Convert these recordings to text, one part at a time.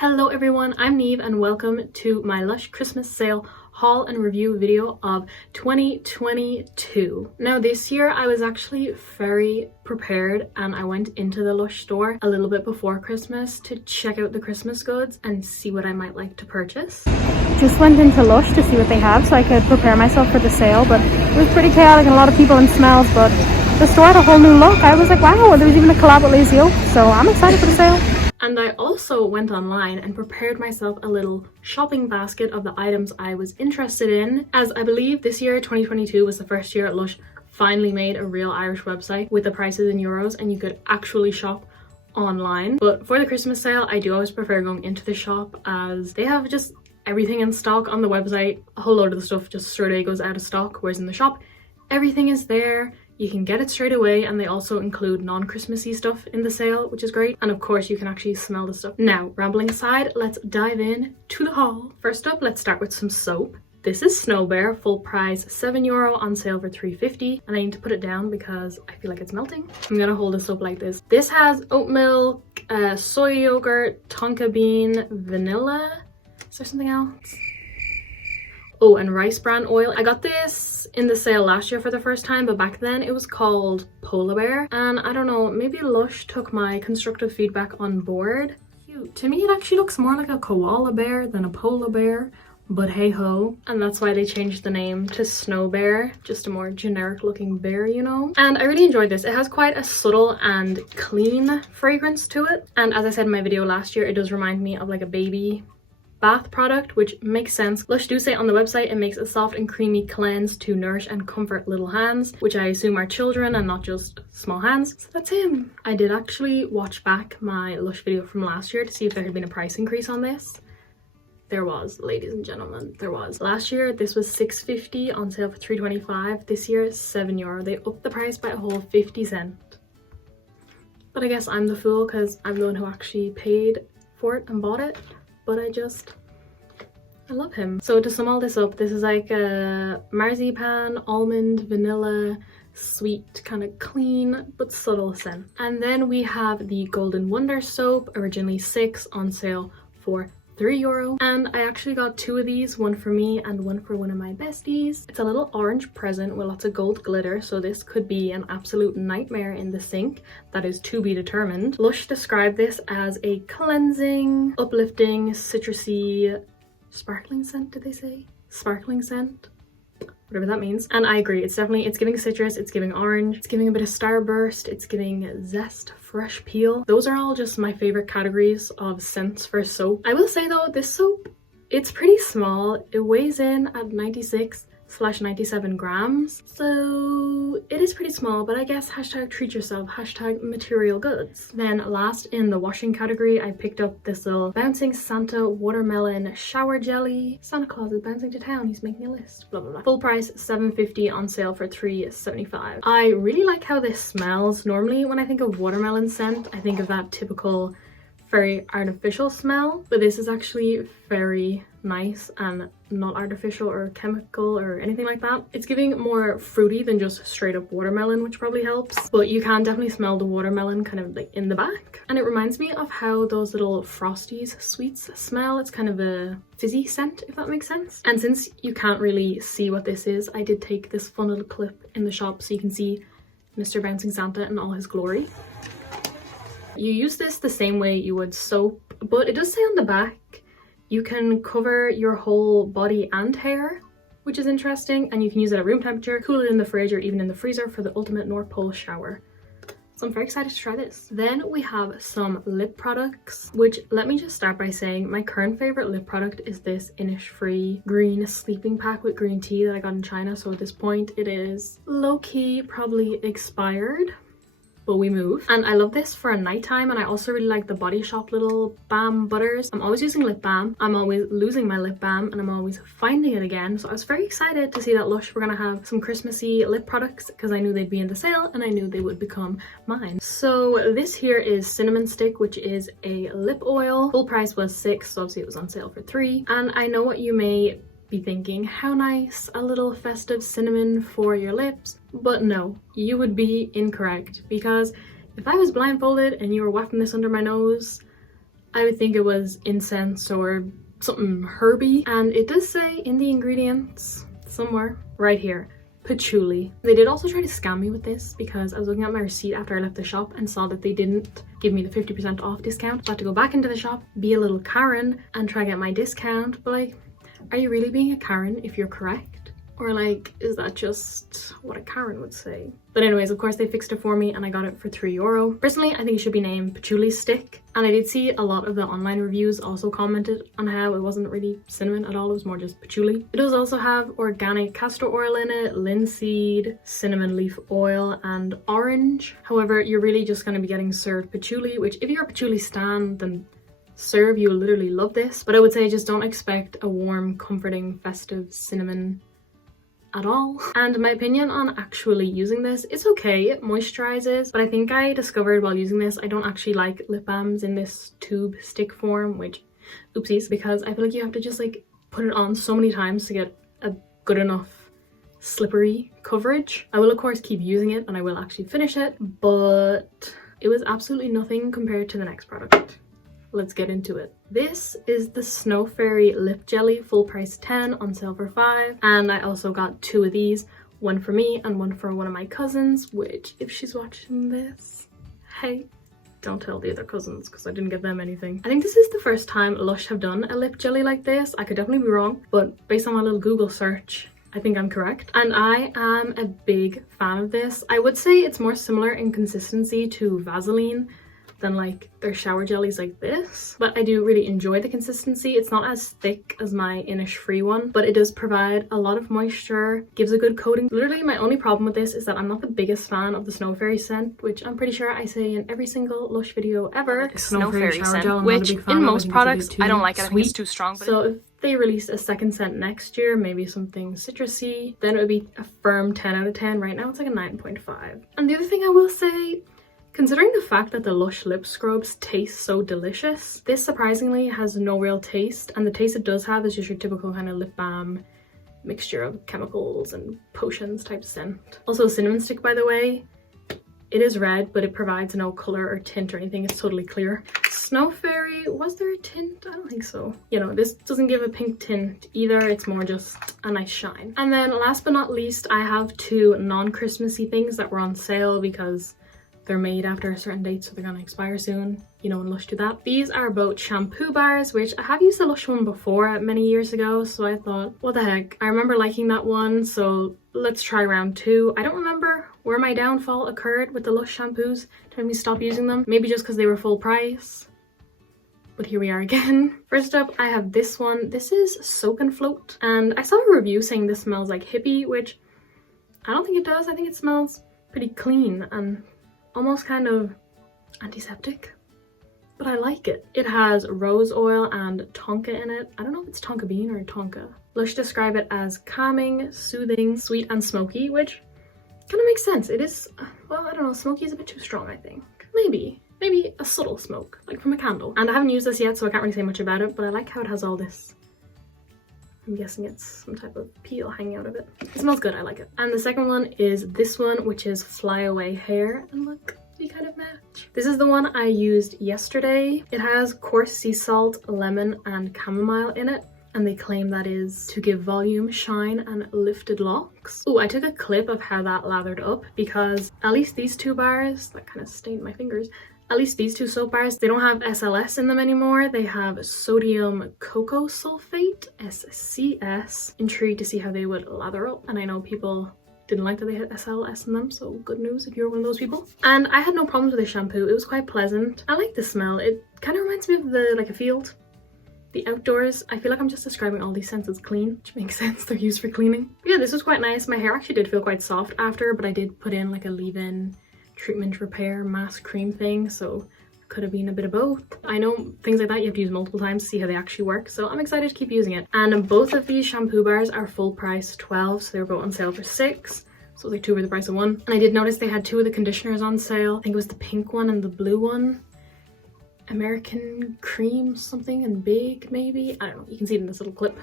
Hello everyone, I'm Neve and welcome to my Lush Christmas sale haul and review video of 2022. Now this year I was actually very prepared and I went into the Lush store a little bit before Christmas to check out the Christmas goods and see what I might like to purchase. Just went into Lush to see what they have so I could prepare myself for the sale, but it was pretty chaotic and a lot of people and smells, but the store had a whole new look. I was like, wow, there was even a collab with Lazy Oak, so I'm excited for the sale. And I also went online and prepared myself a little shopping basket of the items I was interested in, as I believe this year, 2022, was the first year Lush finally made a real Irish website with the prices in euros and you could actually shop online. But for the Christmas sale, I do always prefer going into the shop as they have just everything in stock. On the website, a whole load of the stuff just straight away goes out of stock, whereas in the shop, everything is there. You can get it straight away, and they also include non-Christmassy stuff in the sale, which is great. And of course, you can actually smell the stuff. Now, rambling aside, let's dive in to the haul. First up, let's start with some soap. This is Snow Bear, full price €7, on sale for $3.50. And I need to put it down because I feel like it's melting. I'm gonna hold this up like this. This has oat milk, soy yogurt, tonka bean, vanilla. Is there something else? Oh, and rice bran oil. I got this in the sale last year for the first time, but back then it was called Polar Bear. And I don't know, maybe Lush took my constructive feedback on board. Cute. To me, it actually looks more like a koala bear than a polar bear, but hey ho. And that's why they changed the name to Snow Bear, just a more generic looking bear, you know? And I really enjoyed this. It has quite a subtle and clean fragrance to it. And as I said in my video last year, it does remind me of like a baby bath product, which makes sense. Lush do say on the website it makes a soft and creamy cleanse to nourish and comfort little hands, which I assume are children and not just small hands. So that's him. I did actually watch back my Lush video from last year to see if there had been a price increase on this. There was, ladies and gentlemen, there was. Last year this was $6.50 on sale for $3.25. This year it's €7. They upped the price by a whole 50 cents. But I guess I'm the fool because I'm the one who actually paid for it and bought it. But I love him. So to sum all this up, this is like a marzipan, almond, vanilla, sweet, kind of clean but subtle scent. And then we have the Golden Wonder soap, originally $6, on sale for €3. And I actually got two of these, one for me and one for one of my besties. It's a little orange present with lots of gold glitter, so this could be an absolute nightmare in the sink. That is to be determined. Lush described this as a cleansing, uplifting, citrusy, sparkling scent, did they say? Sparkling scent? Whatever that means. And I agree, it's giving citrus, it's giving orange, it's giving a bit of starburst, it's giving zest, fresh peel. Those are all just my favorite categories of scents for soap. I will say though, this soap, it's pretty small. It weighs in at 96/97 grams, so it is pretty small, but I guess hashtag treat yourself, hashtag material goods. Then last in the washing category, I picked up this little Bouncing Santa watermelon shower jelly. Santa Claus is bouncing to town, he's making a list, blah blah blah. Full price $7.50, on sale for $3.75. I really like how this smells. Normally when I think of watermelon scent, I think of that typical very artificial smell, but this is actually very nice and not artificial or chemical or anything like that. It's giving more fruity than just straight up watermelon, which probably helps, but you can definitely smell the watermelon kind of like in the back. And it reminds me of how those little Frosties sweets smell. It's kind of a fizzy scent, if that makes sense. And since you can't really see what this is, I did take this fun little clip in the shop so you can see Mr. Bouncing Santa in all his glory. You use this the same way you would soap, but it does say on the back you can cover your whole body and hair, which is interesting, and you can use it at room temperature, cool it in the fridge or even in the freezer for the ultimate North Pole shower. So I'm very excited to try this. Then we have some lip products, which let me just start by saying my current favorite lip product is this Innisfree green sleeping pack with green tea that I got in China. So at this point it is low-key probably expired, but we move. And I love this for a nighttime, and I also really like the Body Shop little balm butters. I'm always using lip balm, I'm always losing my lip balm, and I'm always finding it again. So I was very excited to see that Lush were gonna have some Christmassy lip products because I knew they'd be in the sale and I knew they would become mine. So this here is Cinnamon Stick, which is a lip oil. Full price was $6, so obviously it was on sale for $3. And I know what you may be thinking, how nice, a little festive cinnamon for your lips. But no, you would be incorrect, because if I was blindfolded and you were wafting this under my nose, I would think it was incense or something herby. And it does say in the ingredients somewhere right here, patchouli. They did also try to scam me with this because I was looking at my receipt after I left the shop and saw that they didn't give me the 50% off discount. So I had to go back into the shop, be a little Karen and try to get my discount. But like, are you really being a Karen if you're correct? Or like, is that just what a Karen would say? But anyways, of course they fixed it for me and I got it for €3. Personally, I think it should be named Patchouli Stick. And I did see a lot of the online reviews also commented on how it wasn't really cinnamon at all, it was more just patchouli. It does also have organic castor oil in it, linseed, cinnamon leaf oil, and orange. However, you're really just going to be getting served patchouli, which if you're a patchouli stan, then serve, you'll literally love this. But I would say just don't expect a warm, comforting, festive cinnamon at all. And my opinion on actually using this, it's okay, it moisturizes, but I think I discovered while using this I don't actually like lip balms in this tube stick form, which oopsies, because I feel like you have to just like put it on so many times to get a good enough slippery coverage. I will of course keep using it and I will actually finish it, but it was absolutely nothing compared to the next product. Let's get into it. This is the Snow Fairy Lip Jelly, full price 10, on sale for 5. And I also got 2 of these, one for me and one for one of my cousins, which if she's watching this, hey, don't tell the other cousins because I didn't get them anything. I think this is the first time Lush have done a lip jelly like this. I could definitely be wrong, but based on my little Google search, I think I'm correct. And I am a big fan of this. I would say it's more similar in consistency to Vaseline than like their shower jellies like this, but I do really enjoy the consistency. It's not as thick as my Innisfree one, but it does provide a lot of moisture, gives a good coating. Literally my only problem with this is that I'm not the biggest fan of the Snow Fairy scent, which I'm pretty sure I say in every single Lush video ever. Like Snow Fairy scent, which in most products I don't like it. I think it's too strong. But so if they release a second scent next year, maybe something citrusy, then it would be a firm 10 out of 10. Right now it's like a 9.5. And the other thing I will say, considering the fact that the Lush lip scrubs taste so delicious, this surprisingly has no real taste, and the taste it does have is just your typical kind of lip balm mixture of chemicals and potions type scent. Also cinnamon stick, by the way, it is red, but it provides no color or tint or anything. It's totally clear. Snow Fairy, was there a tint? I don't think so. You know, this doesn't give a pink tint either. It's more just a nice shine. And then last but not least, I have 2 non-Christmassy things that were on sale because they're made after a certain date, so they're gonna expire soon. You know, when Lush do that. These are both shampoo bars, which I have used the Lush one before many years ago, so I thought, what the heck? I remember liking that one, so let's try round 2. I don't remember where my downfall occurred with the Lush shampoos to make me stop using them. Maybe just because they were full price. But here we are again. First up, I have this one. This is Soak and Float, and I saw a review saying this smells like hippie, which I don't think it does. I think it smells pretty clean and almost kind of antiseptic, but I like it. It has rose oil and tonka in it. I don't know if it's tonka bean or tonka. Lush describe it as calming, soothing, sweet and smoky, which kind of makes sense. It is, well, I don't know, smoky is a bit too strong, I think. Maybe a subtle smoke, like from a candle. And I haven't used this yet, so I can't really say much about it, but I like how it has all this, I'm guessing it's some type of peel hanging out of it. It smells good, I like it. And the second one is this one, which is Fly Away Hair. And look, we kind of match. This is the one I used yesterday. It has coarse sea salt, lemon, and chamomile in it. And they claim that is to give volume, shine, and lifted locks. Oh, I took a clip of how that lathered up because at least these 2 bars, that kind of stained my fingers, at least these 2 soap bars, they don't have SLS in them anymore. They have sodium cocoa sulfate, SCS. Intrigued to see how they would lather up. And I know people didn't like that they had SLS in them, so good news if you're one of those people. And I had no problems with this shampoo. It was quite pleasant. I like the smell. It kind of reminds me of a field. The outdoors. I feel like I'm just describing all these scents as clean, which makes sense. They're used for cleaning. But yeah, this was quite nice. My hair actually did feel quite soft after, but I did put in like a leave-in treatment repair mask cream thing, so could have been a bit of both. I know things like that you have to use multiple times to see how they actually work, so I'm excited to keep using it. And both of these shampoo bars are full price 12, so they were both on sale for 6, so like 2 were the price of 1. And I did notice they had 2 of the conditioners on sale. I think it was the pink one and the blue one. American Cream something and Big, maybe? I don't know, you can see it in this little clip.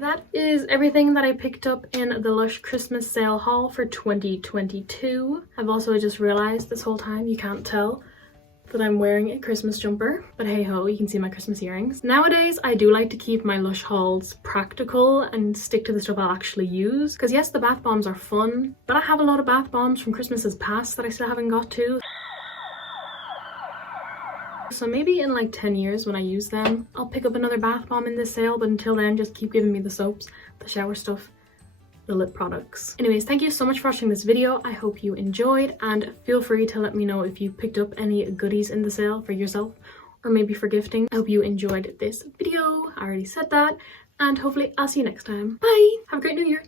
that is everything that I picked up in the Lush Christmas sale haul for 2022. I've also just realized this whole time, you can't tell that I'm wearing a Christmas jumper, but hey ho, you can see my Christmas earrings. Nowadays, I do like to keep my Lush hauls practical and stick to the stuff I'll actually use. Because yes, the bath bombs are fun, but I have a lot of bath bombs from Christmases past that I still haven't got to. So maybe in like 10 years when I use them, I'll pick up another bath bomb in this sale, but until then, just keep giving me the soaps, the shower stuff, the lip products. Anyways, thank you so much for watching this video. I hope you enjoyed, and feel free to let me know if you picked up any goodies in the sale for yourself or maybe for gifting. I hope you enjoyed this video. I already said that, and hopefully I'll see you next time. Bye! Have a great new year!